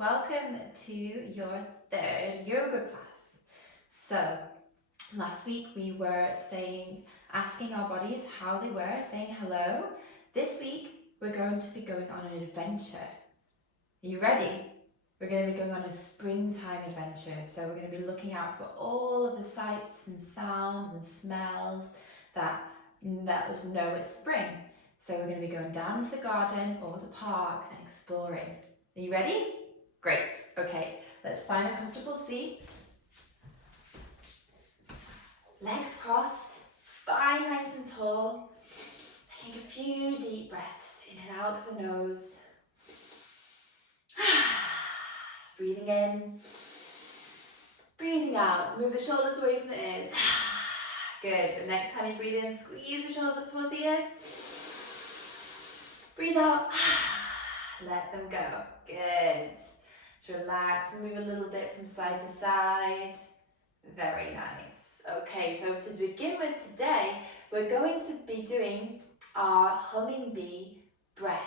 welcome to your third yoga class. So last week we were asking our bodies how they were, saying hello. This week we're going to be going on an adventure. Are you ready? We're going to be going on a springtime adventure. So we're going to be looking out for all of the sights and sounds and smells that let us know it's spring. So we're going to be going down to the garden or the park and exploring. Are you ready? Great. Okay, let's find a comfortable seat. Legs crossed, spine nice and tall. Taking a few deep breaths in and out of the nose. Breathing in, breathing out. Move the shoulders away from the ears. Good. The next time you breathe in, squeeze the shoulders up towards the ears. Breathe out. Let them go. Good. Just relax and move a little bit from side to side. Very nice. Okay, so to begin with today, we're going to be doing our humming bee breath.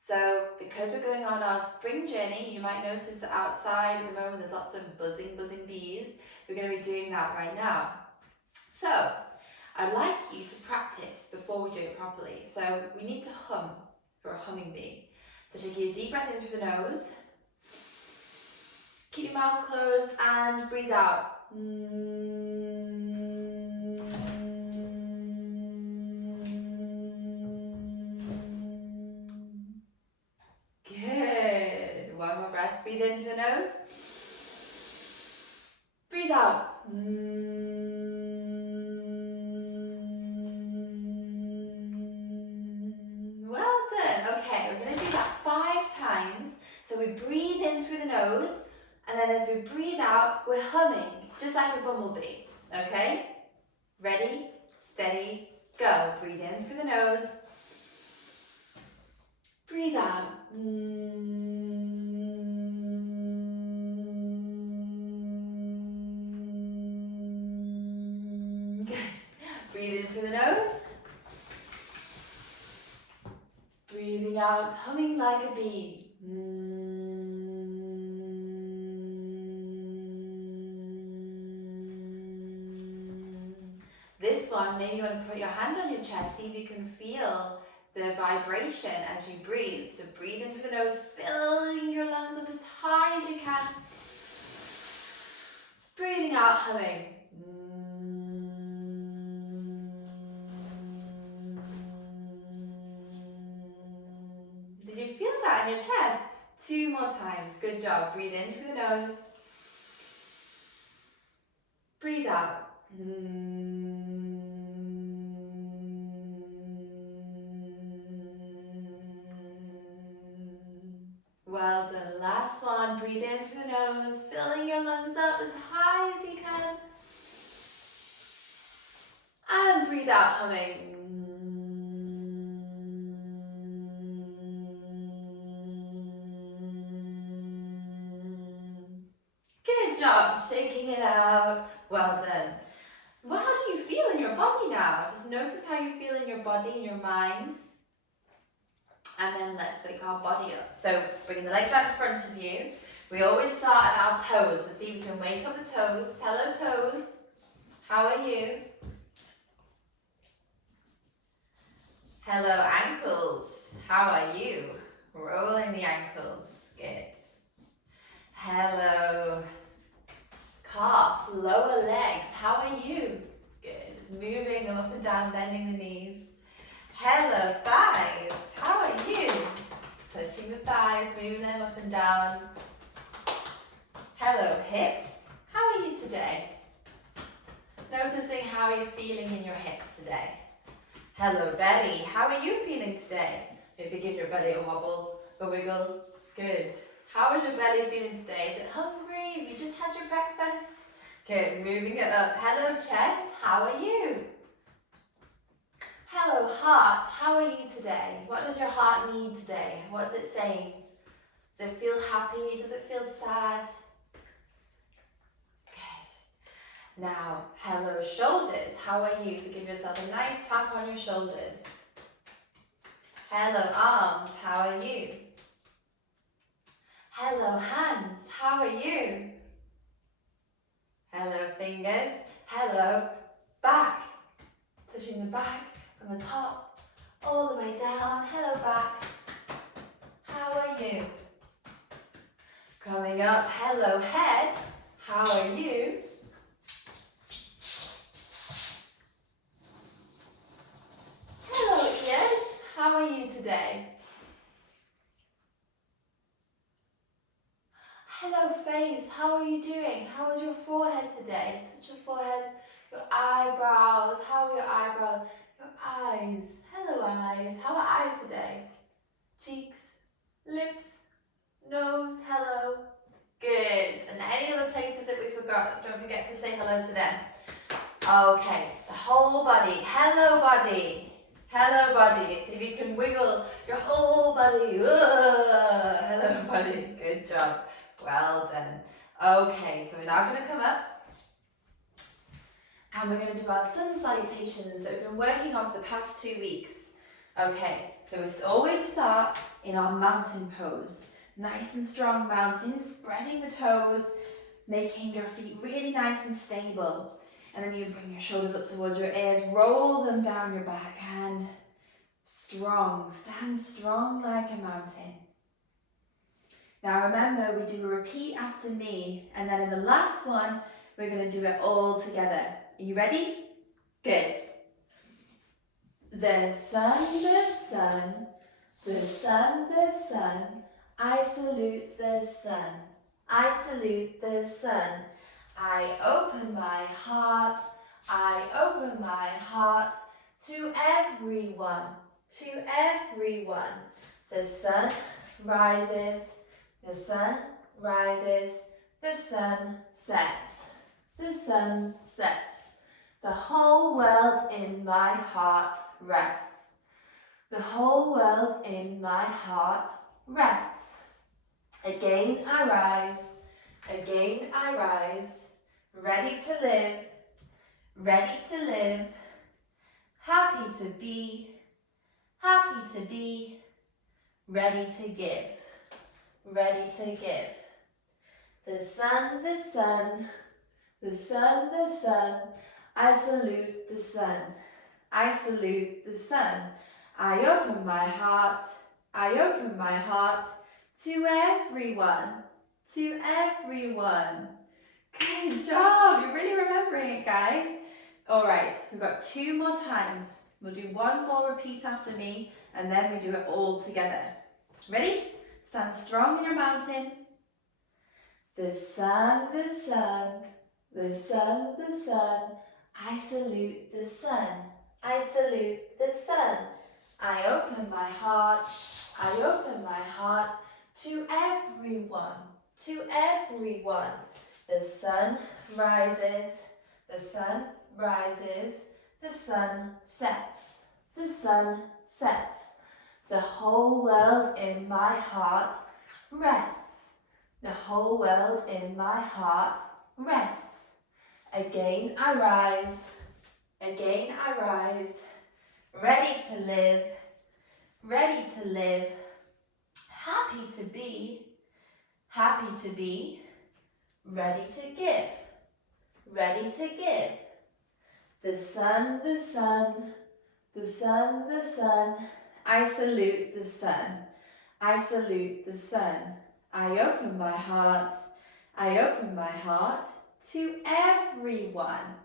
So because we're going on our spring journey, you might notice that outside at the moment there's lots of buzzing bees. We're going to be doing that right now. So I'd like you to practice before we do it properly. So we need to hum for a humming bee. So take a deep breath in through the nose. Keep your mouth closed and breathe out. Good. One more breath. Breathe in through the nose. Breathe out. Well done. Okay, we're going to do that 5 times. So we breathe in through the nose, and then as we breathe out, we're humming, just like a bumblebee. Okay? Ready, steady, go. Breathe in through the nose. Breathe out. Good. Breathe in through the nose. Breathing out, humming like a bee. This one, maybe you want to put your hand on your chest, see if you can feel the vibration as you breathe. So breathe in through the nose, filling your lungs up as high as you can. Breathing out, humming. Did you feel that in your chest? 2 more times. Good job. Breathe in through the nose. Breathe out. Well done. Last one. Breathe in through the nose, filling your lungs up as high as you can. And breathe out, humming. Good job. Shaking it out. Well done. Well, how do you feel in your body now? Just notice how you feel in your body and your mind. And then let's wake our body up. So bring the legs out in front of you. We always start at our toes. So see if we can wake up the toes. Hello toes. How are you? Hello ankles. How are you? Rolling the ankles. Good. Hello calves, lower legs. How are you? Good. Just moving them up and down, bending the knees. Hello thighs. How are you? Touching the thighs, moving them up and down. Hello hips. How are you today? Noticing how you're feeling in your hips today. Hello belly. How are you feeling today? Maybe give your belly a wobble, a wiggle. Good. How is your belly feeling today? Is it hungry? Have you just had your breakfast? Good. Moving it up. Hello chest. How are you? Hello heart. How are you today? What does your heart need today? What is it saying? Does it feel happy? Does it feel sad? Good. Now, hello shoulders. How are you? So give yourself a nice tap on your shoulders. Hello arms. How are you? Hello hands, how are you? Hello fingers, hello back. Touching the back from the top all the way down. Hello back, how are you? Coming up, hello head, how are you? Hello ears, how are you today? Hello face, how are you doing? How was your forehead today? Touch your forehead, your eyebrows, how are your eyebrows? Your eyes, hello eyes, how are eyes today? Cheeks, lips, nose, hello. Good. And any other places that we forgot, don't forget to say hello to them. Okay, the whole body, hello body. Hello body, see if you can wiggle your whole body. Hello body, good job. Well done. Okay, so we're now going to come up and we're going to do our sun salutations that we've been working on for the past 2 weeks. Okay, so we always start in our mountain pose. Nice and strong mountain, spreading the toes, making your feet really nice and stable. And then you bring your shoulders up towards your ears, roll them down your back and strong, stand strong like a mountain. Now remember, we do a repeat after me, and then in the last one, we're going to do it all together. Are you ready? Good. The sun, the sun, the sun, the sun, I salute the sun, I salute the sun. I open my heart, I open my heart to everyone, to everyone. The sun rises, the sun rises, the sun sets, the sun sets. The whole world in my heart rests. The whole world in my heart rests. Again I rise, again I rise, ready to live, ready to live, happy to be, ready to give, ready to give. The sun, the sun, the sun, the sun, I salute the sun, I salute the sun. I open my heart, I open my heart to everyone, to everyone. Good job, you're really remembering it, guys. All right, we've got 2 more times. We'll do 1 more repeat after me, and then we do it all together. Ready? Stand strong in your mountain. The sun, the sun, the sun, the sun, I salute the sun, I salute the sun. I open my heart, I open my heart to everyone, to everyone. The sun rises, the sun rises, the sun sets, the sun sets. The whole world in my heart rests. The whole world in my heart rests. Again I rise, again I rise, ready to live, ready to live, happy to be, ready to give, ready to give. The sun, the sun, the sun, the sun, I salute the sun, I salute the sun. I open my heart, I open my heart to everyone,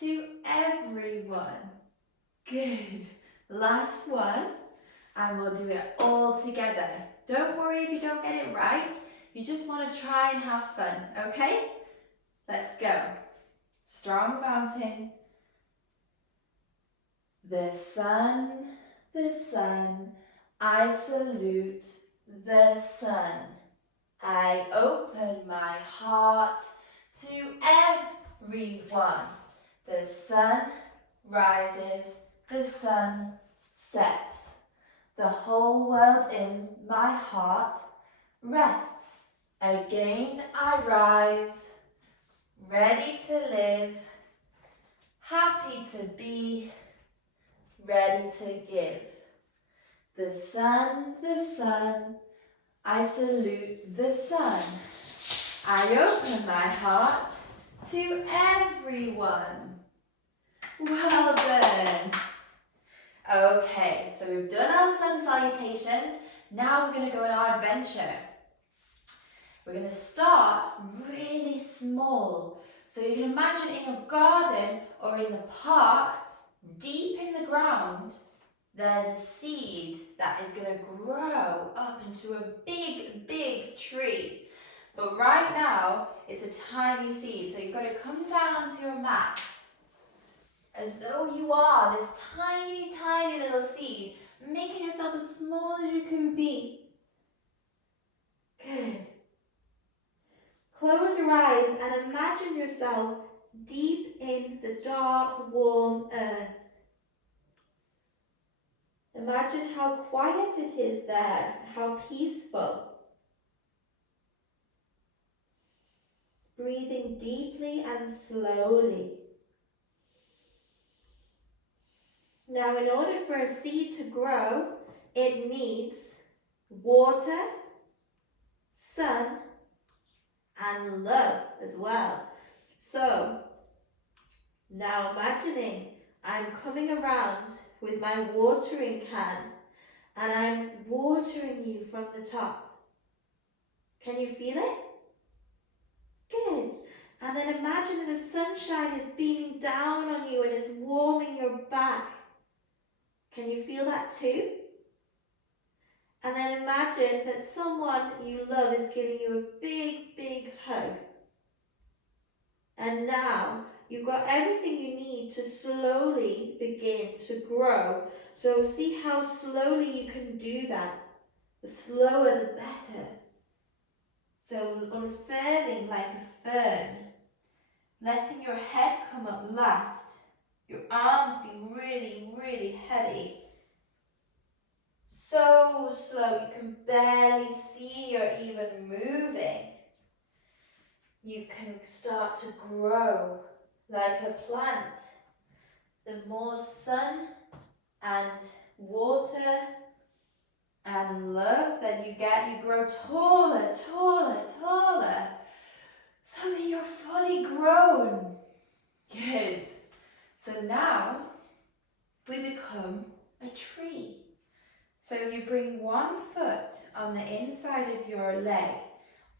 to everyone. Good. Last one, and we'll do it all together. Don't worry if you don't get it right. You just want to try and have fun, okay? Let's go. Strong mountain. The sun, I salute the sun. I open my heart to everyone. The sun rises, the sun sets. The whole world in my heart rests. Again I rise, ready to live, happy to be, ready to give. The sun, I salute the sun. I open my heart to everyone. Well done. Okay, so we've done our sun salutations. Now we're going to go on our adventure. We're going to start really small. So you can imagine in your garden or in the park, deep in the ground, there's a seed that is going to grow up into a big, big tree. But right now, it's a tiny seed. So you've got to come down onto your mat as though you are this tiny, tiny little seed, making yourself as small as you can be. Good. Close your eyes and imagine yourself deep in the dark, warm earth. Imagine how quiet it is there, how peaceful. Breathing deeply and slowly. Now, in order for a seed to grow, it needs water, sun, and love as well. So, now imagining I'm coming around with my watering can and I'm watering you from the top. Can you feel it? Good. And then imagine that the sunshine is beaming down on you and it's warming your back. Can you feel that too? And then imagine that someone you love is giving you a big, big hug. And now you've got everything you need to slowly begin to grow. So see how slowly you can do that. The slower the better. So unfurling like a fern. Letting your head come up last. Your arms being really, really heavy. So slow you can barely see you're even moving. You can start to grow like a plant. The more sun and water and love that you get, you grow taller, taller, taller, so that you're fully grown. Good. So now we become a tree. So you bring one foot on the inside of your leg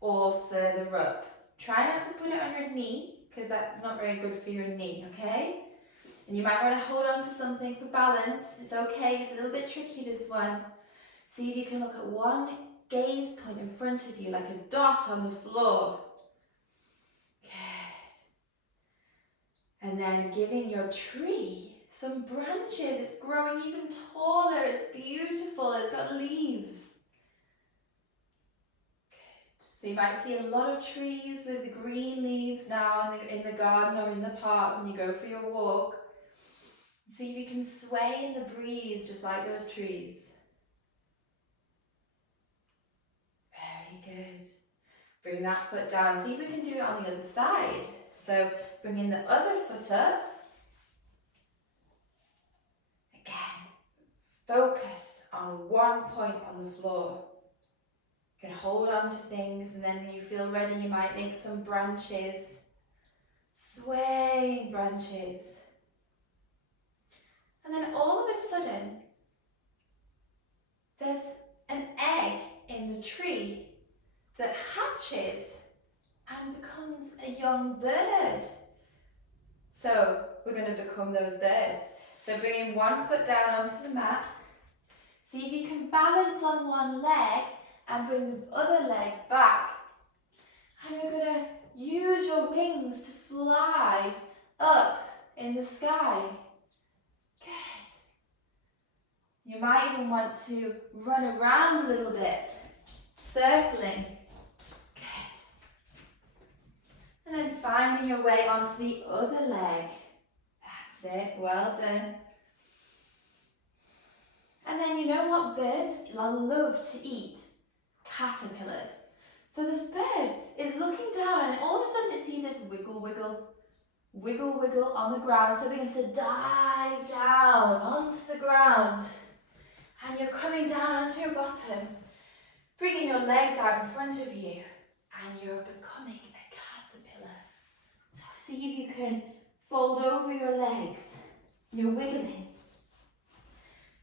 or further up. Try not to put it on your knee because that's not very good for your knee, okay? And you might want to hold on to something for balance. It's okay, it's a little bit tricky, this one. See if you can look at one gaze point in front of you, like a dot on the floor. Good. And then giving your tree some branches. It's growing even taller. It's beautiful. It's got leaves. Good. So you might see a lot of trees with the green leaves now in the garden or in the park when you go for your walk. See if you can sway in the breeze just like those trees. Very good. Bring that foot down. See if we can do it on the other side. So bringing the other foot up. Again, focus on one point on the floor. You can hold on to things and then when you feel ready you might make some branches. Swaying branches. And then all of a sudden, there's an egg in the tree that hatches and becomes a young bird. So we're going to become those birds. So bringing one foot down onto the mat. See if you can balance on one leg and bring the other leg back. And you're going to use your wings to fly up in the sky. Good. You might even want to run around a little bit, circling. Good. And then finding your way onto the other leg. That's it, well done. And then you know what birds love to eat? Caterpillars. So this bird is looking down and all of a sudden it sees this wiggle, wiggle, wiggle, wiggle on the ground. So it begins to dive down onto the ground. And you're coming down onto your bottom. Bringing your legs out in front of you, and you're becoming a caterpillar. So see if you can fold over your legs. You're wiggling.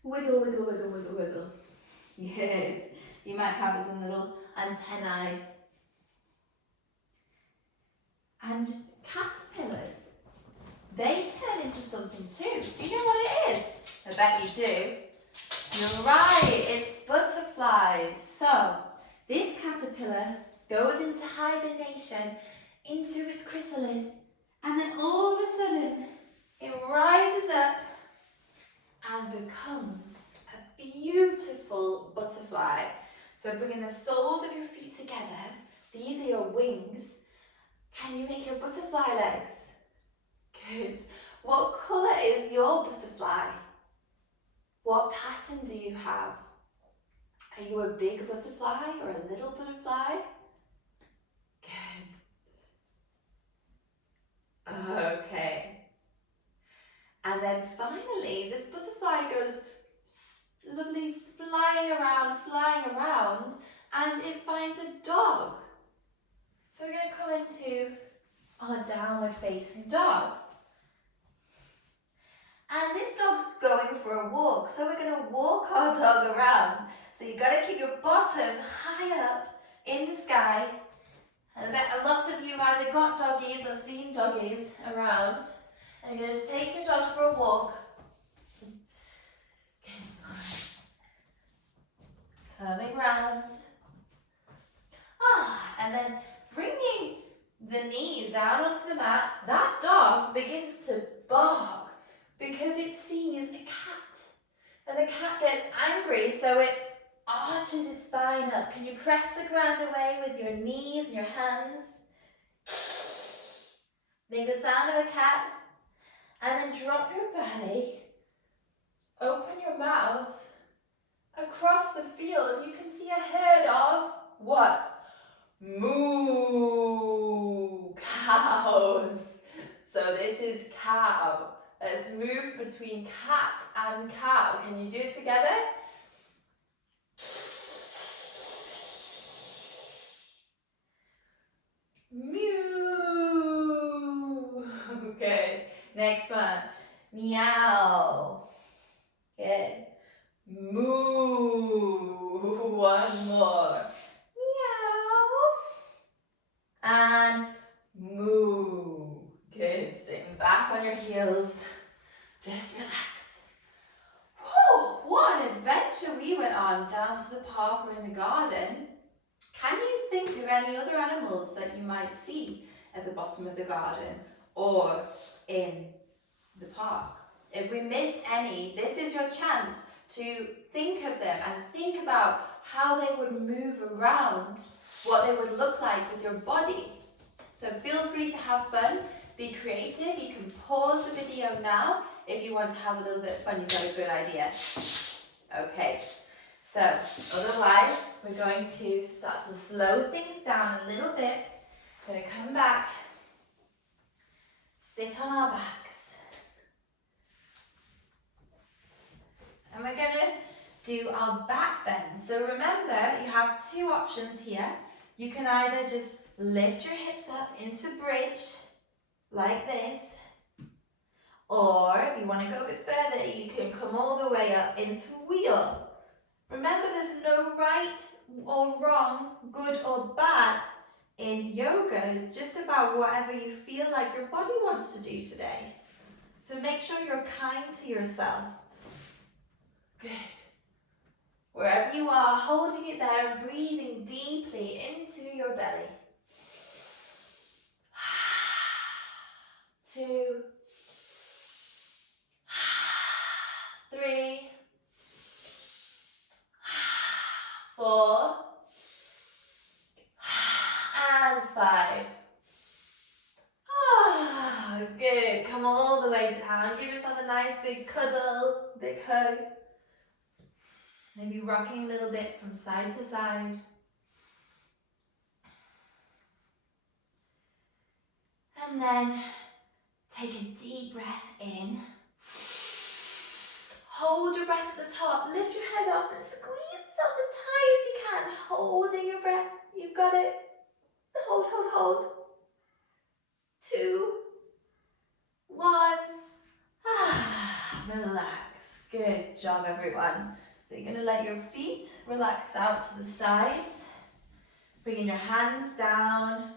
Wiggle, wiggle, wiggle, wiggle, wiggle. Good. You might have some little antennae. And caterpillars, they turn into something too. Do you know what it is? I bet you do. You're right, it's butterflies. So, this caterpillar goes into hibernation, into its chrysalis, and then all of a sudden, it rises up and becomes a beautiful butterfly. So bringing the soles of your feet together, these are your wings. Can you make your butterfly legs? Good. What colour is your butterfly? What pattern do you have? Are you a big butterfly or a little butterfly? Good. Okay. And then finally, this butterfly goes lovely flying around, and it finds a dog. So we're going to come into our downward facing dog. And this dog's going for a walk, so we're going to walk our dog around. So you've got to keep your bottom high up in the sky. And I bet lots of you have either got doggies or seen doggies around. And you're going to just take your dog for a walk. Coming round. And then bringing the knees down onto the mat, that dog begins to bark because it sees a cat. And the cat gets angry, so it arches its spine up. Can you press the ground away with your knees and your hands? Make the sound of a cat. And then drop your belly. Open your mouth. Across the field, you can see a herd of what? Moo! Cows. So this is cow. Let's move between cat and cow. Can you do it together? Mew. Good. Next one. Meow. Good. Moo. One more. Meow. And moo. Good. Sitting back on your heels. Just relax. Whew, what an adventure we went on down to the park or in the garden. Can you think of any other animals that you might see at the bottom of the garden or in the park? If we missed any, this is your chance to think of them and think about how they would move around, what they would look like with your body. So feel free to have fun, be creative. You can pause the video now if you want to have a little bit of fun. You've got a good idea. Okay, so otherwise we're going to start to slow things down a little bit. We're going to come back, sit on our backs, and we're going to do our back bend. So remember, you have two options here. You can either just lift your hips up into bridge like this, or if you want to go a bit further, you can come all the way up into wheel. Remember, there's no right or wrong, good or bad in yoga. It's just about whatever you feel like your body wants to do today. So make sure you're kind to yourself. Good. Wherever you are, holding it there and breathing deeply into your belly. 2, 3, 4, and 5. Good. Come all the way down. Give yourself a nice big cuddle, big hug. Maybe rocking a little bit from side to side. And then take a deep breath in. Hold hold your breath at the top. Lift your head up and squeeze yourself as tight as you can. Holding your breath. You've got it. Hold, hold, hold. 2, 1. Relax. Good job, everyone. So you're going to let your feet relax out to the sides. Bringing your hands down.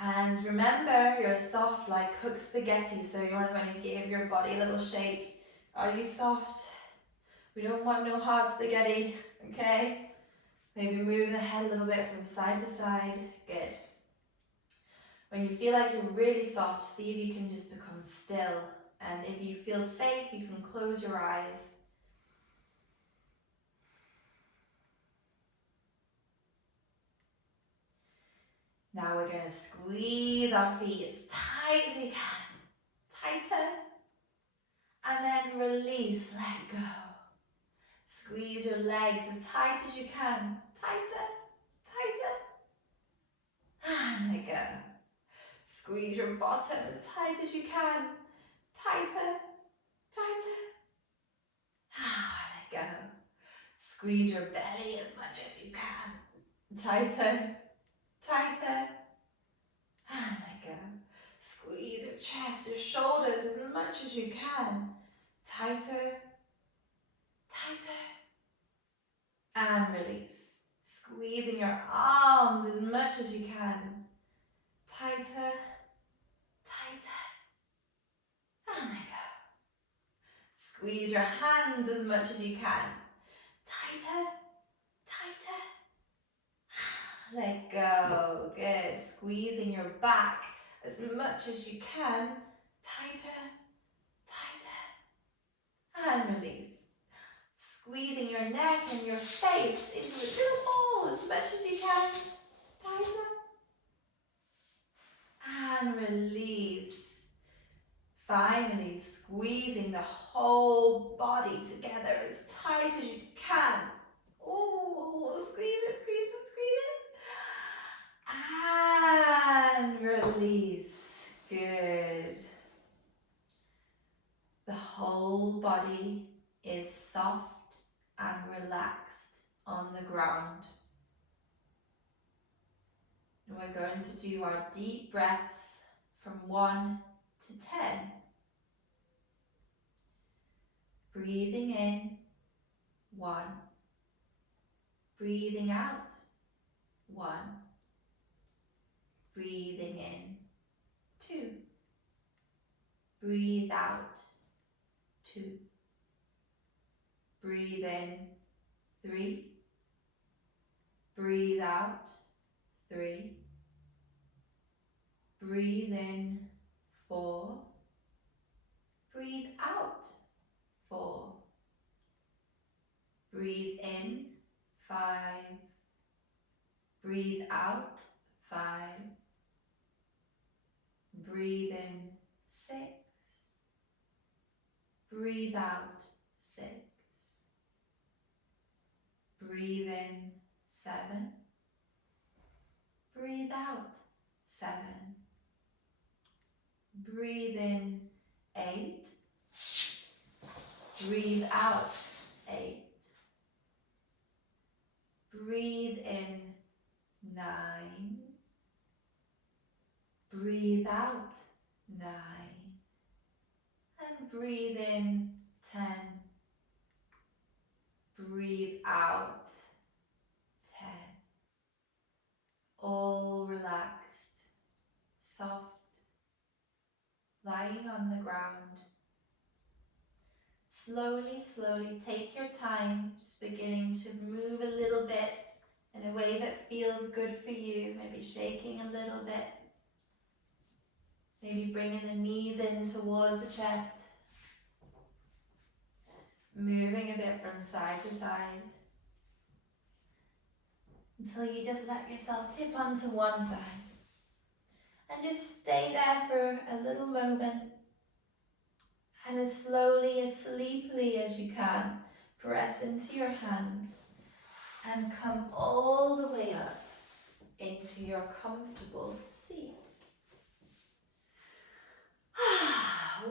And remember, you're soft like cooked spaghetti, so you want to give your body a little shake. Are you soft? We don't want no hard spaghetti, okay? Maybe move the head a little bit from side to side. Good. When you feel like you're really soft, see if you can just become still. And if you feel safe, you can close your eyes. Now we're going to squeeze our feet as tight as you can. Tighter. And then release, let go. Squeeze your legs as tight as you can. Tighter, tighter. And let go. Squeeze your bottom as tight as you can. Tighter, tighter. Let go. Squeeze your belly as much as you can. Tighter, tighter. And let go. Squeeze your chest, your shoulders as much as you can. Tighter, tighter. And release. Squeezing your arms as much as you can. Tighter, tighter. And let go. Squeeze your hands as much as you can. Tighter, tighter. Let go. Good. Squeezing your back as much as you can. Tighter, tighter. And release. Squeezing your neck and your face into a little ball as much as you can. Tighter. And release. Finally, squeezing the whole body together as tight as you can. Oh, squeeze it, squeeze it, squeeze it. And release. Good. The whole body is soft and relaxed on the ground. And we're going to do our deep breaths from 1 to 10. Breathing in, 1. Breathing out, 1. Breathing in, 2. Breathe out, 2. Breathe in, 3. Breathe out, 3. Breathe in, 4. Breathe out, 4. Breathe in, 5. Breathe out, 5. Breathe in, 6. Breathe out, 6. Breathe in, 7. Breathe out, 7. Breathe in, 8. Breathe out, 8. Breathe in, 9. Breathe out, 9. And breathe in, 10. Breathe out, 10. All relaxed, soft, lying on the ground. Slowly, slowly take your time, just beginning to move a little bit in a way that feels good for you, maybe shaking a little bit. Maybe bringing the knees in towards the chest. Moving a bit from side to side. Until you just let yourself tip onto one side. And just stay there for a little moment. And as slowly, as sleepily as you can, press into your hands. And come all the way up into your comfortable seat.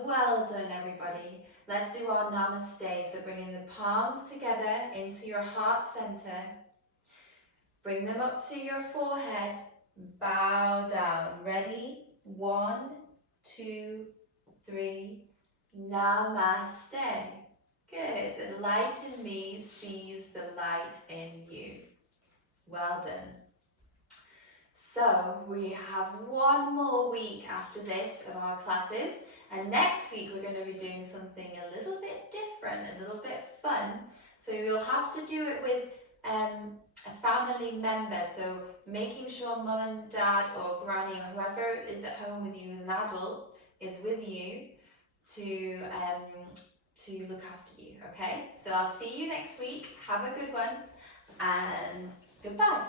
Well done, everybody. Let's do our namaste. So bringing the palms together into your heart center. Bring them up to your forehead. Bow down. Ready? 1, 2, 3. Namaste. Good. The light in me sees the light in you. Well done. So we have one more week after this of our classes, and next week we're going to be doing something a little bit different, a little bit fun. So you'll have to do it with a family member, so making sure mum and dad or granny or whoever is at home with you as an adult is with you to look after you, okay? So I'll see you next week. Have a good one, and goodbye.